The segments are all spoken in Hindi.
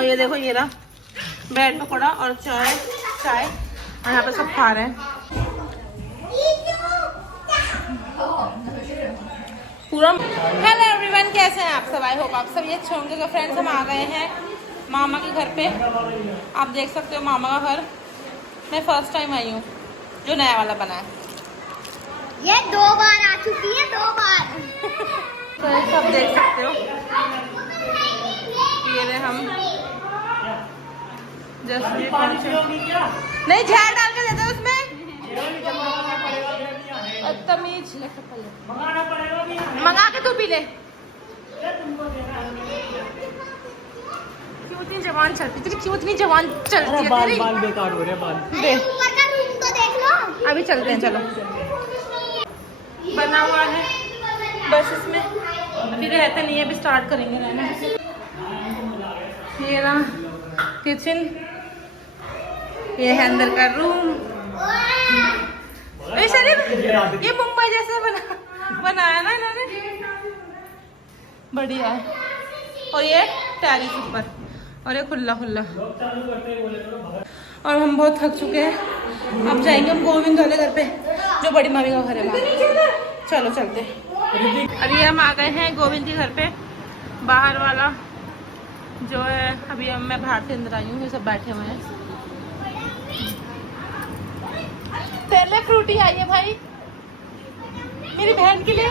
और ये देखो ये रहा ब्रेड पकौड़ा और चाय चाय और यहाँ पे सब खा रहे हैं पूरा। हेलो एवरीवन, कैसे हैं आप सब? आई होप आप सब ये अच्छे होंगे। तो फ्रेंड्स, हम आ गए हैं मामा के घर पे। आप देख सकते हो मामा का घर। मैं फर्स्ट टाइम आई हूँ, जो नया वाला बना है। ये 2 बार आ चुकी है, 2 बार। तो ये सब देख सकते हो। ये रहे हम जस्ट नहीं झाड़ डाल के देते उसमें तमीज मंगा के तू पी ले। क्यों इतनी जवान चलती तेरी? क्यों इतनी जवान चलती है तेरी? बाल बेकार हो रहे हैं बाल। ऊपर का रूम तो देख लो। अभी चलते हैं, चलो। बना हुआ है बस, इसमें अभी रहता नहीं है, अभी स्टार्ट करेंगे रहना। ये रहा किचन, ये है अंदर का रूम। ये मुंबई जैसे बनाया ना इन्होंने, बढ़िया है। और ये टेरिस ऊपर और ये खुला खुला। और हम बहुत थक चुके हैं, अब जाएंगे हम गोविंद वाले घर पे, जो बड़ी मामी का घर है वहाँ। चलो चलते। अभी हम आ गए हैं गोविंद के घर पे, बाहर वाला जो है। अभी मैं बाहर से अंदर आई हूँ, ये सब बैठे हुए हैं। पहले फ्रूटी आई है भाई मेरी बहन के लिए।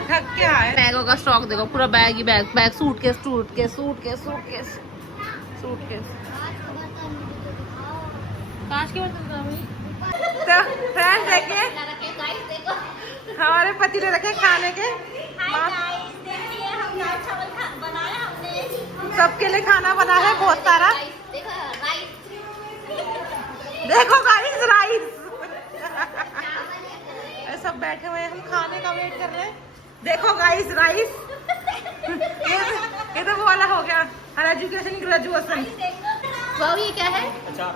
थक के आए। बैगों का स्टॉक देखो, पूरा बैग ही bag bag, suitcase suitcase suitcase suitcase suitcase. कांच के बर्तन। तो फ्रेंड्स देखिए, हमारे पति ने रखे खाने के, सबके लिए खाना बना है बहुत सारा। देखो गाइस, राइस। सब बैठे हुए हैं, हम खाने का वेट कर रहे हैं। देखो गाइस, राइस। ये तो वो वाला हो गया, हर एजुकेशन ग्रेजुएशन। वो ये क्या है? अचार,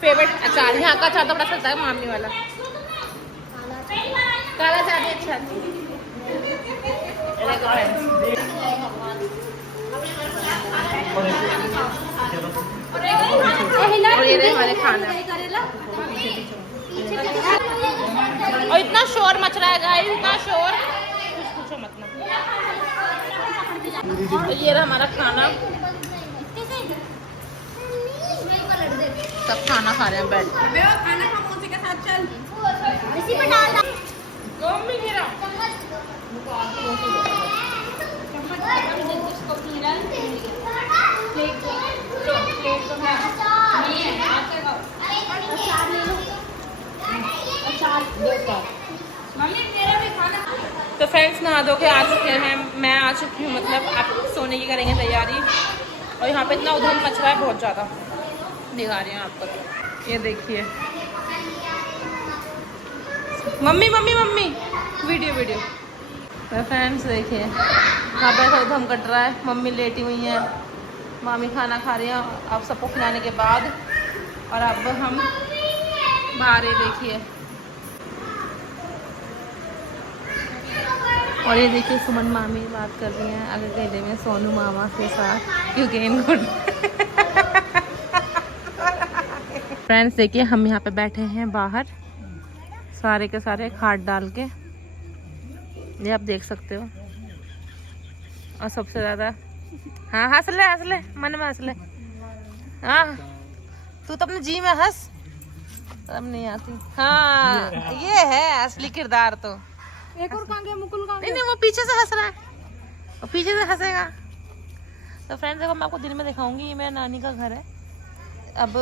फेवरेट अचार। यहाँ का अचार तो पता चलता है, मामी वाला काला अचार भी अच्छा। और ये रहे हमारे खाना। और इतना शोर मच रहा है गाइस, इतना शोर कुछ पूछो मत ना। तो ये रहा हमारा खाना, सब खाना खा रहे हैं बैठ के। खाना खा मौसी के साथ, चल इसी पे डाल दो। मम्मी गिरा तो फ्रेंड्स, नहा धो के आ चुके हैं। मैं आ चुकी हूँ, मतलब आप सोने की करेंगे तैयारी। और यहाँ पे इतना उधम मच रहा है बहुत ज़्यादा, दिखा रही हूँ आपको। ये देखिए, mummy mummy mummy video video. तो फ्रेंड्स देखिए, यहाँ पे ऐसा उधम कट रहा है। मम्मी लेटी हुई हैं, मामी खाना खा रही हैं आप सबको खिलाने के बाद। और अब हम बाहर ही देखिए। और ये देखिए, सुमन मामी बात कर रही हैं अगर गले में सोनू मामा के साथ, क्योंकि इनको फ्रेंड्स देखिए, हम यहाँ पे बैठे हैं बाहर, सारे के सारे खाट डाल के। ये आप देख सकते हो। और सबसे ज़्यादा हाँ, हंस ले मन में हंस ले। हाँ, तू तो अपने जी में हंस, तब नहीं आती। हाँ, ये है असली किरदार। तो एक और कहाँ गया मुकुल? कहाँ गया? नहीं, वो पीछे से हंस रहा है, वो पीछे से हंसेगा। तो फ्रेंड्स देखो, मैं आपको दिन में दिखाऊंगी। ये मेरा नानी का घर है। अब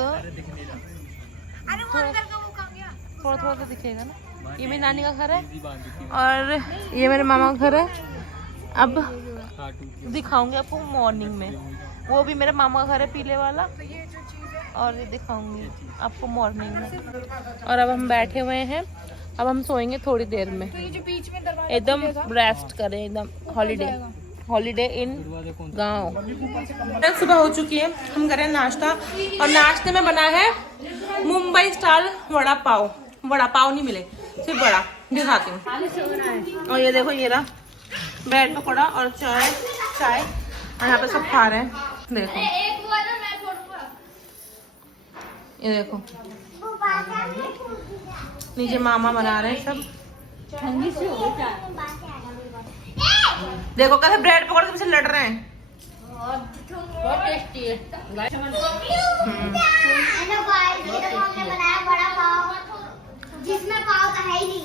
थोड़ा थोड़ा तो दिखेगा ना। ये मेरी नानी का घर है और ये मेरे मामा का घर है। अब दिखाऊंगी आपको मॉर्निंग में। वो भी मेरे मामा का घर है, पीले वाला। और ये दिखाऊंगी आपको मॉर्निंग में। और अब हम बैठे हुए हैं, अब हम सोएंगे थोड़ी देर में। एकदम रेस्ट करें, एकदम हॉलीडे इन गांव। सुबह हो चुकी है, हम करें नाश्ता। और नाश्ते में बना है मुंबई स्टाइल वड़ा पाव। वड़ा पाव नहीं मिले, सिर्फ बड़ा। दिखाती हूँ। और ये देखो, ये रहा ब्रेड पकौड़ा और चाय चाय। और यहाँ पे सब खा रहे हैं। देखो एक वो है ना मैं फोड़ूंगा। ये देखो नीचे मामा बना रहे हैं सब। ठंडी सी हो क्या? देखो कैसे ब्रेड पकड़ के पीछे लड़ रहे हैं। बहुत टेस्टी है। हेलो गाइस, ये देखो हमने बनाया बड़ा पाव जिसमें पाव का है ही नहीं।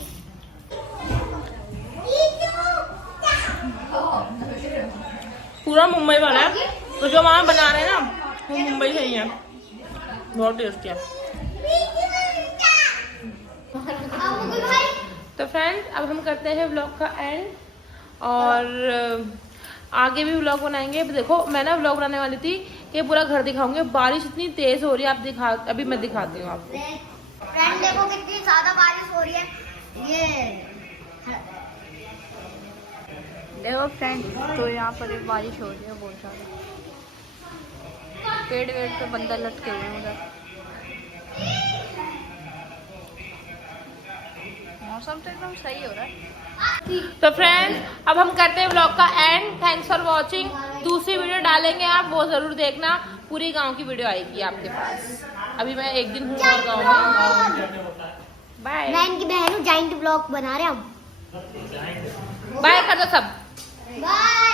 पूरा मुंबई वाला है, तो जो मामा बना रहे हैं ना वो मुंबई से ही है। बहुत टेस्टी है। तो फ्रेंड्स अब हम करते हैं व्लॉग का एंड और आगे भी व्लॉग बनाएंगे। अब देखो मैं ना व्लॉग बनाने वाली थी कि पूरा घर दिखाऊंगे। बारिश इतनी तेज हो रही है, आप अभी मैं दिखाती हूँ आपको। फ्रेंड देखो कितनी ज्यादा बारिश हो रही है। ये देखो फ्रेंड, तो यहाँ पर बारिश हो रही है बहुत ज्यादा। पेड़ वेड़ पे बंदर लटके हुए हैं उधर। मौसम तो एकदम सही हो रहा है। तो फ्रेंड्स अब हम करते हैं व्लॉग का एंड। Thanks for watching. दूसरी वीडियो डालेंगे, आप वो जरूर देखना। पूरी गांव की वीडियो आएगी आपके पास। अभी मैं एक दिन हूँ और गाँव में। बाय। मैं इनकी बहन हूँ, जॉइंट ब्लॉग बना रहे हम। बाय कर दो सब। बाय।